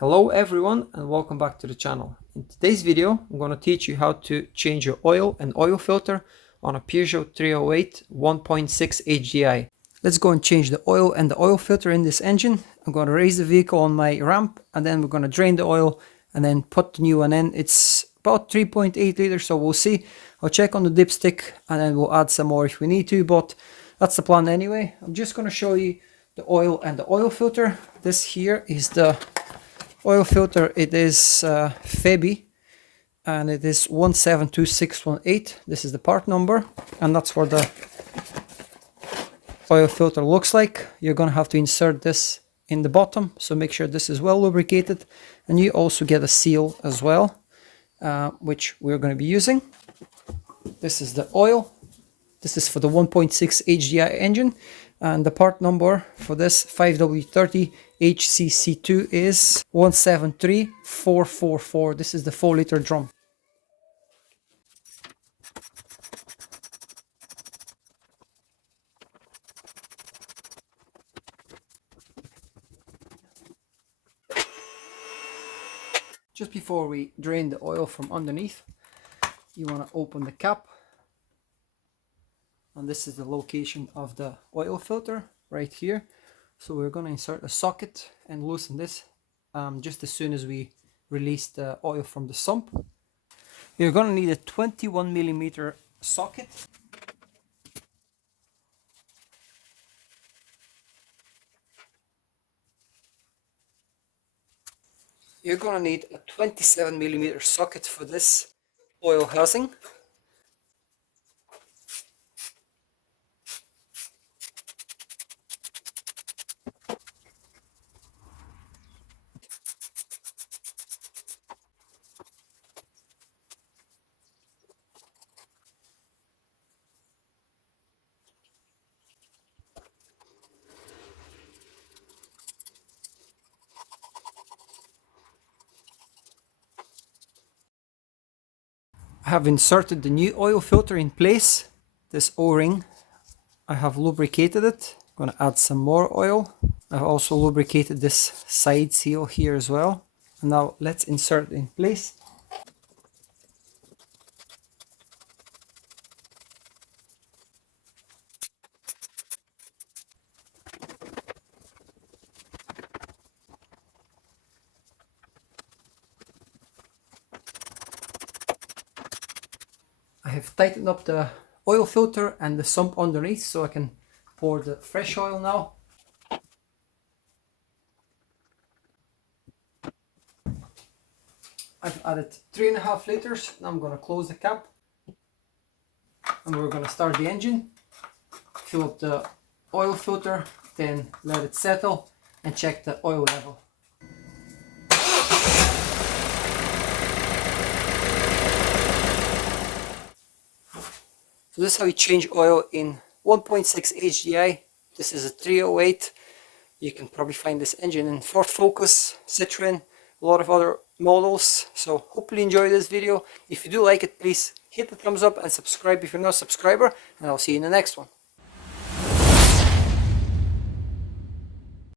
Hello everyone and welcome back to the channel. In today's video I'm going to teach you how to change your oil and oil filter on a Peugeot 308 1.6 HDI. Let's go and change the oil and the oil filter in this engine. I'm going to raise the vehicle on my ramp and then we're going to drain the oil and then put the new one in. It's about 3.8 liters, so we'll see. I'll check on the dipstick and then we'll add some more if we need to, but that's the plan anyway. I'm just going to show you the oil and the oil filter. This here is the oil filter. It is Febi and it is 172618. This is the part number and that's what the oil filter looks like. You're going to have to insert this in the bottom, so make sure this is well lubricated, and you also get a seal as well, which we're going to be using. This is the oil. This is for the 1.6 HDI engine, and the part number for this 5W30 HCC2 is 173444. This is the 4-liter drum. Just before we drain the oil from underneath, you want to open the cap. And this is the location of the oil filter right here. So we're going to insert a socket and loosen this just as soon as we release the oil from the sump. You're going to need a 21mm socket. You're going to need a 27mm socket for this oil housing. I have inserted the new oil filter in place. This O-ring, I have lubricated it. I'm going to add some more oil. I've also lubricated this side seal here as well. And now let's insert it in place. I have tightened up the oil filter and the sump underneath so I can pour the fresh oil now. I've added 3.5 liters. Now I'm going to close the cap and we're going to start the engine. Fill up the oil filter, then let it settle and check the oil level. So this is how you change oil in 1.6 HDI. This is a 308. You can probably find this engine in Ford Focus, Citroen, a lot of other models. So hopefully you enjoy this video. If you do like it, please hit the thumbs up and subscribe if you're not a subscriber, and I'll see you in the next one.